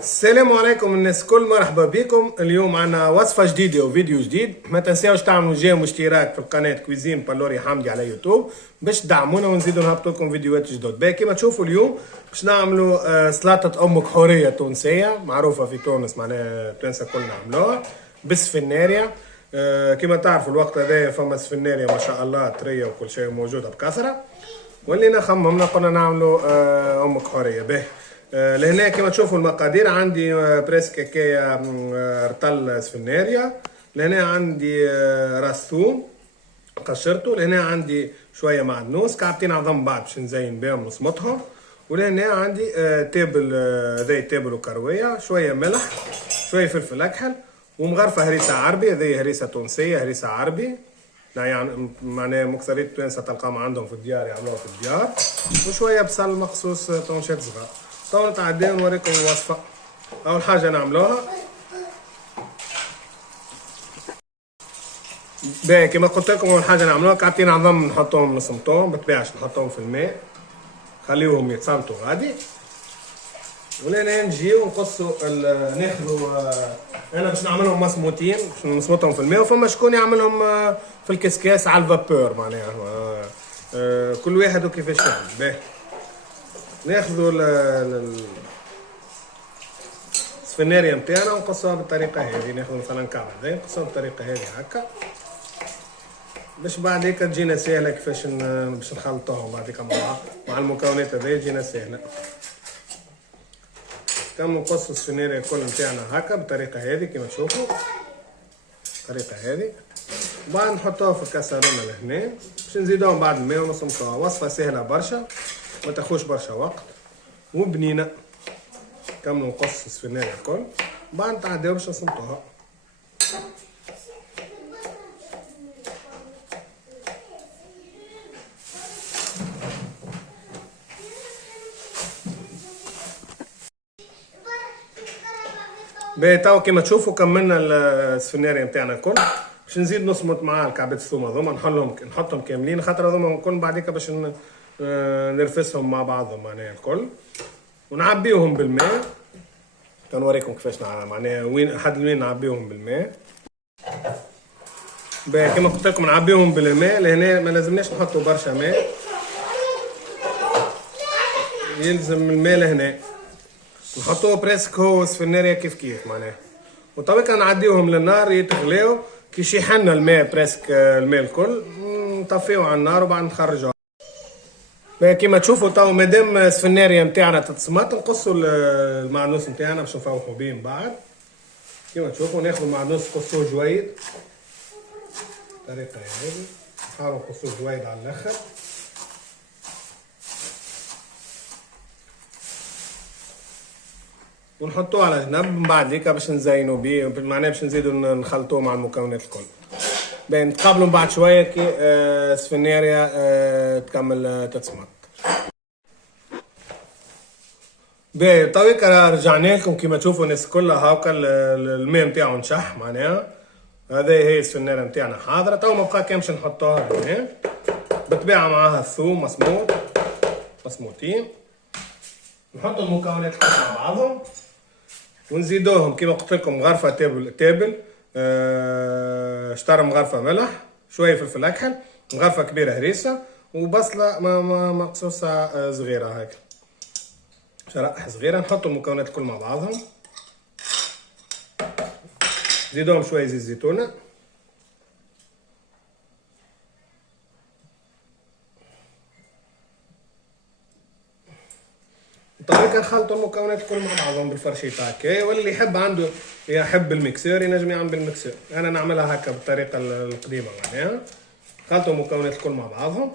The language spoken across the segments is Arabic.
السلام عليكم الناس الكل، مرحبا بكم. اليوم عنا وصفة جديدة وفيديو جديد. ما تنساوش تعملوا جيم واشتراك في القناة كويزين بالوري حمدي على يوتيوب باش تدعمونا ونزيدوا نهبطوا لكم فيديوهات جدد. باهي كيما تشوفوا اليوم باش نعملوا سلطة أم كحورية تونسية معروفة في تونس، معناها التوانسة الكل نعملوها بالسفنارية. كيما تعرفوا الوقت هذا فما سفنارية ما شاء الله طرية وكل شيء موجودة بكثرة، ولينا خممنا قلنا نعملوا أم كحورية. باهي لهنا كما تشوفوا المقادير عندي بريسك هكايا رطل سفناريا، لهنا عندي راس ثوم قشرته، لهنا عندي شويه معدنوس كعبتين عظم بعض باش نزين بهم نصمتهم، ولهنا عندي تابل ذي تابل وكرويه، شويه ملح، شويه فلفل اكحل، ومغرفه هريسه عربي. هذه هريسه تونسيه، هريسه عربي يعني معناها مكثرية التوانسة تلقاهم عندهم في الديار يعملوها في الديار، وشويه بصل مخصوص طونشات صغار. طبعا نتعداو نوريكم الوصفة. أول حاجة نعملوها باهي كما قلت لكم، أول حاجة نعملوها كعبتين عظم نحطوهم نصمتوهم، بتبيعش نحطوهم في الماء خليوهم يتصمتوا غادي، ولهنا نجيو نقصوا ناخذوا أنا باش نعملهم مسموتين باش نصمتهم في الماء، وفما شكون يعملهم في الكسكاس على الفابور معناها كل واحد وكيفاش يعمل. باهي ناخذوا السفنارية نتاعنا ونقصوها بالطريقة هذه. ناخذ مثلا كعب هذا نقصوها بالطريقة هذه هكا باش بعد هيك تجينا سهلة كيفاش باش نخلطوهم بعد هيك مع المكونات هذه تجينا سهلة. كم نقص السفنارية الكل نتاعنا هكا بالطريقة هذه كيما تشوفوا بالطريقة هذه، وبعد نحطوها في الكاسرونة لهنا باش نزيدوهم بعد الماء ونصمتوها. وصفة سهلة برشا ما تاخوش برشا وقت وبنينه. كملوا نقص السفنارية الكل بعد نتعداو باش نصمتوها. باهي توا كيما تشوفوا كملنا السفنارية نتاعنا الكل، باش نزيد نصمت معاه الكعبات الثوم هذوما نحطهم كاملين خاطر هذوما الكل بعد هيك باش نرفسهم مع بعضهم معناها الكل، ونعبيهم بالماء. كنوريكم كيفاش معناها وين لحد وين نعبيهم بالماء. باهي كما قلت لكم نعبيهم بالماء، لهنا ما لازمناش نحطوا برشا ماء، يلزم الماء لهنا نحطوه بريسك هو سفنارية كيف معناها، وطبعا نعديوهم للنار يتغليو كي يشيحنا الماء بريسك الماء الكل نطفيوه على النار وبعد نخرجوه. كيما تشوفوا تو مادام السفنارية نتاعنا تتصمت نقصوا المعدنوس نتاعنا باش نفوحوا بيه من بعد. كيما تشوفوا ناخذوا المعدنوس نقصوه جويد بالطريقة هذه، نحاولوا نقصوه جويد على الاخر. ونحطوه على جنب من بعد هيك باش نزينوا بيه معناها باش نزيدوا نخلطوه مع المكونات الكل. باهي نتقابلوا من بعد شوية كي السفنارية تكمل تتصمت. باهي تويكا رجعنا لكم كيما تشوفوا الناس كلها هاكا الماء نتاعو نشح معناها. هذه هي السفنارية نتاعنا حاضرة، تو ما بقى كان باش نحطوها هنا بالطبيعة معاها الثوم مسموتين. نحطوا المكونات مع بعضهم ونزيدوهم كيما قلت لكم غرفة تابل شطر مغرفة ملح، شوية فلفل أكحل، مغرفة كبيرة هريسة، وبصلة مقصوصة صغيرة هيك شرائح صغيرة. نحطوا المكونات الكل مع بعضهم، نزيدوهم شوية زيت زيتونة، طبعا كنخلطوا المكونات الكل مع بعضهم بالفرشيط هكا، واللي يحب عنده يحب الميكسور ينجم يعمل بالميكسور. انا نعملها هكا بالطريقه القديمه معناها. خلطوا المكونات الكل مع بعضهم،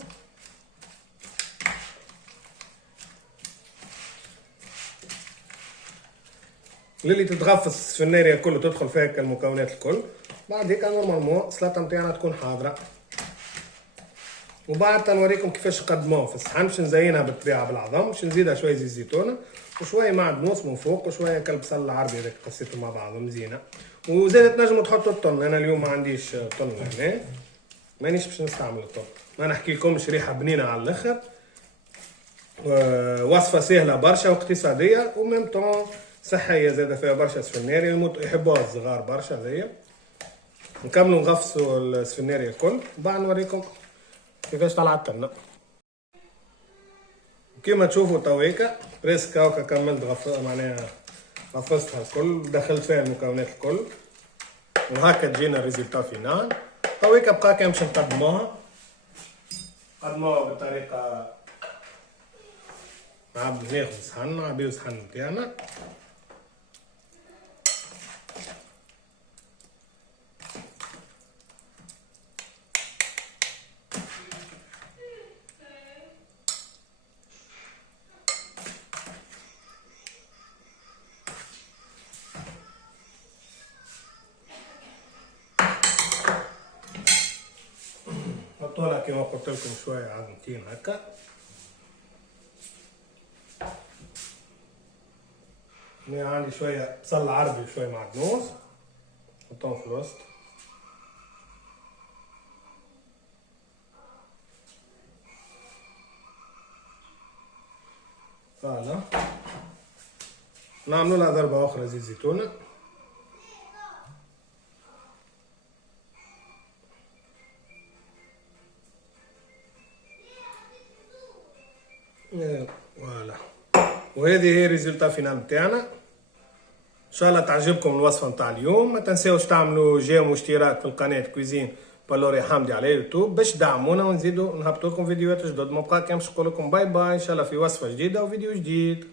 للي تتغفص السفنارية الكل وتدخل فيها المكونات الكل. بعد هيك نورمالمون السلطه نتاعنا تكون حاضره، وبعد تنوريكم كيفاش نقدموها في الصحن باش نزينها بالطبيعه بالعظم، باش نزيدها شويه زيت زيتونه وشويه معدنوس من فوق وشويه كالبصل العربي هذاك قصيته مع بعضهم مزيانه. وزادت تنجموا تحطوا الطن، انا اليوم ما عنديش طن هنا مانيش باش نستعمل الطن. ما نحكي لكمش ريحه بنينه على الاخر، وصفه سهله برشا واقتصاديه وميم طون صحية، زادة فيها برشا سفناري يحبوها الصغار برشا زي. نكملوا نغفصوا السفناري الكل بعد نوريكم كيفاش طلعت لنا. كيما تشوفوا تويكا بريسك هاكا كملت معناها غفصتها الكل، دخلت فيها المكونات الكل، وهكا تجينا الريزلتا فينال. تويكا بقى كان باش نقدموها بطريقة نعبدو ناخد صحن، نعبيو صحن متاعنا. نحطولها كيما قلت لكم شوية عظمتين هكا. هنا عندي شوية بصل عربي وشوية معدنوس نحطهم في الوسط. فوالا نعملو لها ضربة أخرى زيت زيتونة. فوالا، وهذه هي ريزلتا فينال متاعنا. ان شاء الله تعجبكم الوصفه نتاع اليوم. ما تنساوش تعملوا جيم واشتراك في القناه كويزين بالوري حمدي على يوتيوب باش تدعمونا ونزيدوا نهبطوا لكم فيديوهات جدد. ما بقى كان باش نقول لكم باي باي ان شاء الله في وصفه جديده وفيديو جديد.